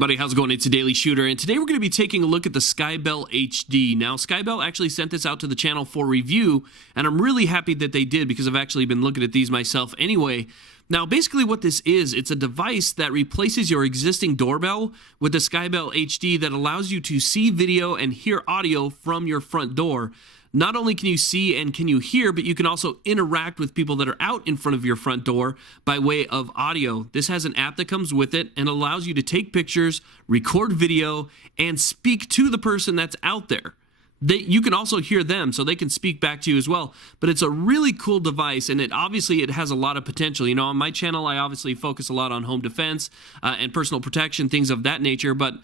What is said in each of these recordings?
everybody, how's it going? It's a Daily Shooter, and today we're going to be taking a look at the Skybell HD. Now, Skybell actually sent this out to the channel for review, and I'm really happy that they did because I've actually been looking at these myself anyway. Now, basically what this is, it's a device that replaces your existing doorbell with the Skybell HD that allows you to see video and hear audio from your front door. Not only can you see and can you hear, but you can also interact with people that are out in front of your front door by way of audio. This has an app that comes with it and allows you to take pictures, record video, and speak to the person that's out there. You can also hear them, so they can speak back to you as well. But it's a really cool device, and it has a lot of potential. You know, on my channel, I obviously focus a lot on home defense and personal protection, things of that nature. But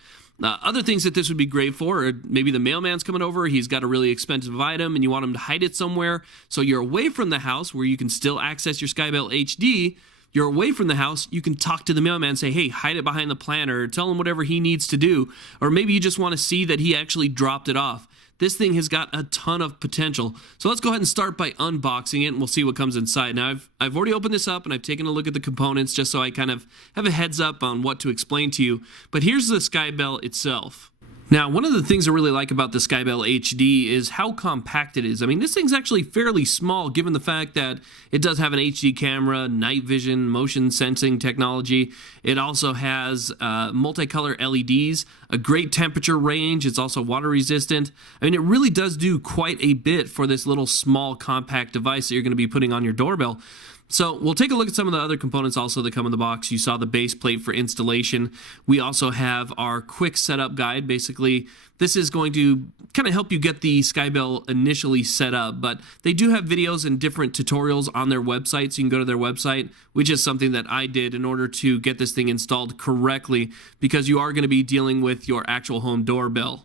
other things that this would be great for, or maybe the mailman's coming over, he's got a really expensive item, and you want him to hide it somewhere, so you're away from the house where you can still access your Skybell HD. You're away from the house, you can talk to the mailman and say, hey, hide it behind the planter, or tell him whatever he needs to do. Or maybe you just want to see that he actually dropped it off. This thing has got a ton of potential. So let's go ahead and start by unboxing it, and we'll see what comes inside. Now, I've already opened this up, and I've taken a look at the components just so I kind of have a heads up on what to explain to you. But here's the Skybell itself. Now, one of the things I really like about the Skybell HD is how compact it is. I mean, this thing's actually fairly small given the fact that it does have an HD camera, night vision, motion sensing technology. It also has multicolor LEDs, a great temperature range. It's also water resistant. I mean, it really does do quite a bit for this little small compact device that you're going to be putting on your doorbell. So we'll take a look at some of the other components also that come in the box. You saw the base plate for installation. We also have our quick setup guide. Basically, this is going to kind of help you get the Skybell initially set up, but they do have videos and different tutorials on their website, so you can go to their website, which is something that I did in order to get this thing installed correctly, because you are going to be dealing with your actual home doorbell.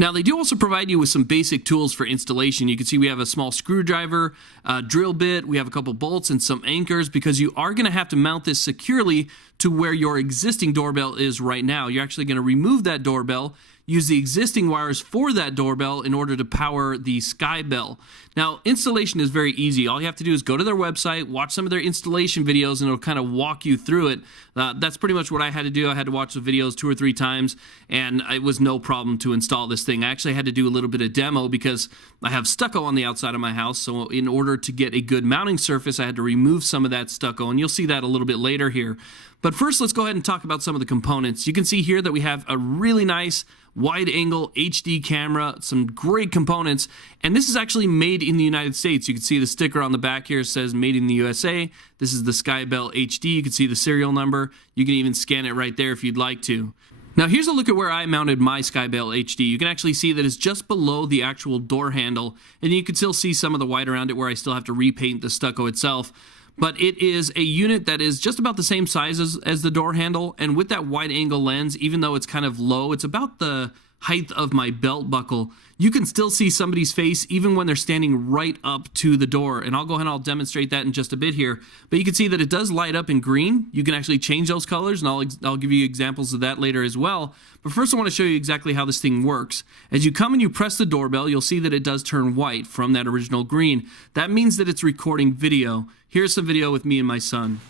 Now, they do also provide you with some basic tools for installation. You can see we have a small screwdriver, a drill bit, we have a couple bolts and some anchors, because you are going to have to mount this securely to where your existing doorbell is right now. You're actually going to remove that doorbell, use the existing wires for that doorbell in order to power the Skybell. Now, installation is very easy. All you have to do is go to their website, watch some of their installation videos, and it'll kind of walk you through it. That's pretty much what I had to do. I had to watch the videos 2 or 3 times, and it was no problem to install this thing. I actually had to do a little bit of demo because I have stucco on the outside of my house, so in order to get a good mounting surface, I had to remove some of that stucco, and you'll see that a little bit later here. But first, let's go ahead and talk about some of the components. You can see here that we have a really nice wide-angle HD camera, some great components, and this is actually made in the United States. You can see the sticker on the back here says made in the USA. This is the Skybell HD. You can see the serial number. You can even scan it right there if you'd like to. Now, here's a look at where I mounted my Skybell HD. You can actually see that it's just below the actual door handle, and you can still see some of the white around it where I still have to repaint the stucco itself. But it is a unit that is just about the same size as the door handle, and with that wide angle lens, even though it's kind of low, it's about the height of my belt buckle, you can still see somebody's face even when they're standing right up to the door. And I'll go ahead and I'll demonstrate that in just a bit here. But you can see that it does light up in green. You can actually change those colors, and I'll give you examples of that later as well. But first I want to show you exactly how this thing works. As you come and you press the doorbell, you'll see that it does turn white from that original green. That means that it's recording video. Here's some video with me and my son.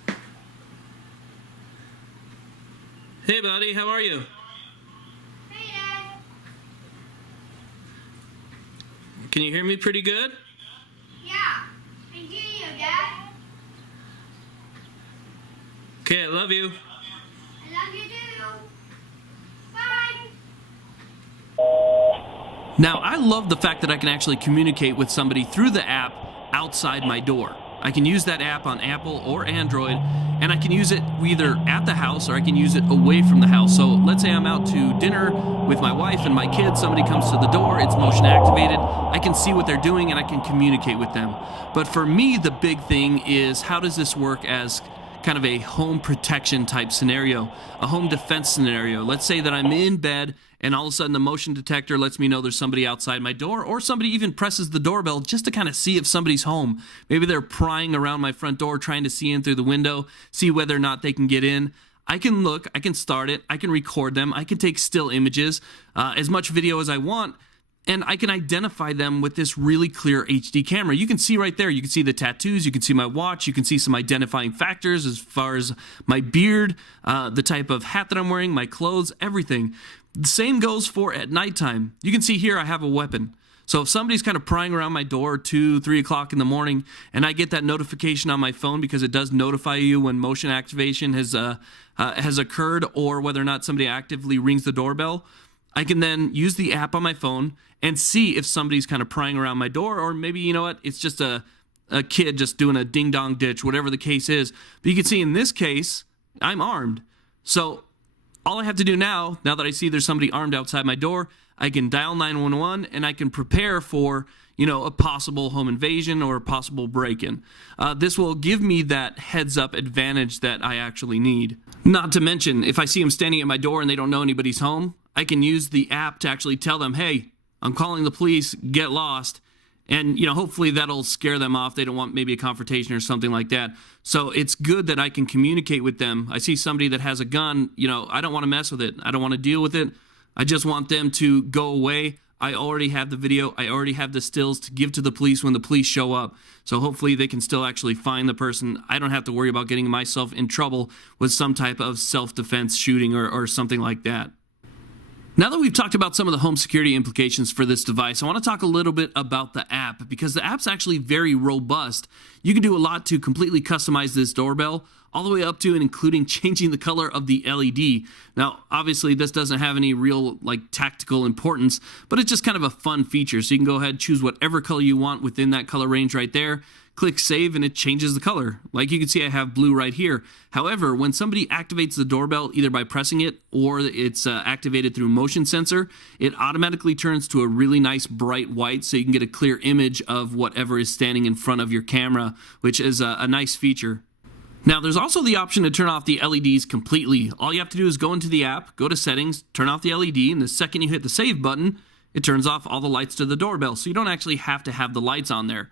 Hey buddy, how are you? Hey Dad. Can you hear me pretty good? Yeah, I hear you, Dad. Okay, I love you. I love you too. Bye. Now, I love the fact that I can actually communicate with somebody through the app outside my door. I can use that app on Apple or Android, and I can use it either at the house or I can use it away from the house. So let's say I'm out to dinner with my wife and my kids, somebody comes to the door, it's motion activated, I can see what they're doing and I can communicate with them. But for me, the big thing is, how does this work as kind of a home protection type scenario, a home defense scenario? Let's say that I'm in bed and all of a sudden the motion detector lets me know there's somebody outside my door, or somebody even presses the doorbell just to kind of see if somebody's home. Maybe they're prying around my front door trying to see in through the window, see whether or not they can get in. I can look, I can start it, I can record them, I can take still images, as much video as I want. and I can identify them with this really clear HD camera. You can see right there, you can see the tattoos, you can see my watch, you can see some identifying factors as far as my beard, the type of hat that I'm wearing, my clothes, everything. The same goes for at nighttime. You can see here I have a weapon. So if somebody's kind of prying around my door 2, 3 o'clock in the morning, and I get that notification on my phone because it does notify you when motion activation has occurred or whether or not somebody actively rings the doorbell, I can then use the app on my phone and see if somebody's kind of prying around my door, or maybe, you know what, it's just a kid just doing a ding-dong ditch, whatever the case is. But you can see in this case, I'm armed. So all I have to do now that I see there's somebody armed outside my door, I can dial 911 and I can prepare for, you know, a possible home invasion or a possible break-in. This will give me that heads-up advantage that I actually need. Not to mention, if I see them standing at my door and they don't know anybody's home, I can use the app to actually tell them, hey, I'm calling the police, get lost. And, you know, hopefully that'll scare them off. They don't want maybe a confrontation or something like that. So it's good that I can communicate with them. I see somebody that has a gun, you know, I don't want to mess with it. I don't want to deal with it. I just want them to go away. I already have the video. I already have the stills to give to the police when the police show up. So hopefully they can still actually find the person. I don't have to worry about getting myself in trouble with some type of self-defense shooting or something like that. Now that we've talked about some of the home security implications for this device, I want to talk a little bit about the app, because the app's actually very robust. You can do a lot to completely customize this doorbell, all the way up to and including changing the color of the LED. Now, obviously, this doesn't have any real tactical importance, but it's just kind of a fun feature. So you can go ahead and choose whatever color you want within that color range right there. Click save and it changes the color. Like you can see, I have blue right here. However, when somebody activates the doorbell either by pressing it or it's activated through motion sensor, it automatically turns to a really nice bright white so you can get a clear image of whatever is standing in front of your camera, which is a nice feature. Now, there's also the option to turn off the LEDs completely. All you have to do is go into the app, go to settings, turn off the LED, and the second you hit the save button, it turns off all the lights to the doorbell, so you don't actually have to have the lights on there.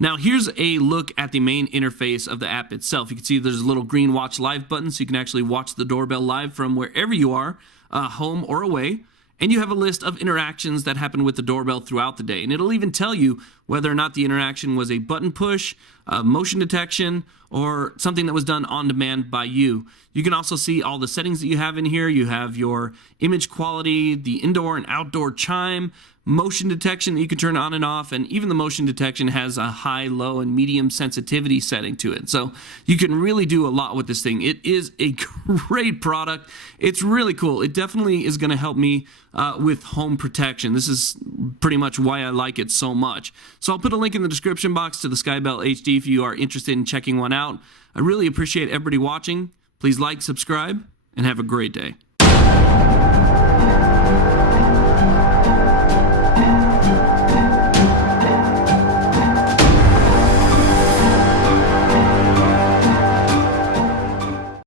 Now, here's a look at the main interface of the app itself. You can see there's a little green watch live button, so you can actually watch the doorbell live from wherever you are, home or away. And you have a list of interactions that happen with the doorbell throughout the day. And it'll even tell you whether or not the interaction was a button push, motion detection, or something that was done on demand by you. You can also see all the settings that you have in here. You have your image quality, the indoor and outdoor chime, motion detection that you can turn on and off, and even the motion detection has a high, low, and medium sensitivity setting to it. So you can really do a lot with this thing. It is a great product. It's really cool. It definitely is going to help me with home protection. This is pretty much why I like it so much. So I'll put a link in the description box to the Skybell HD if you are interested in checking one out. I really appreciate everybody watching. Please like, subscribe, and have a great day.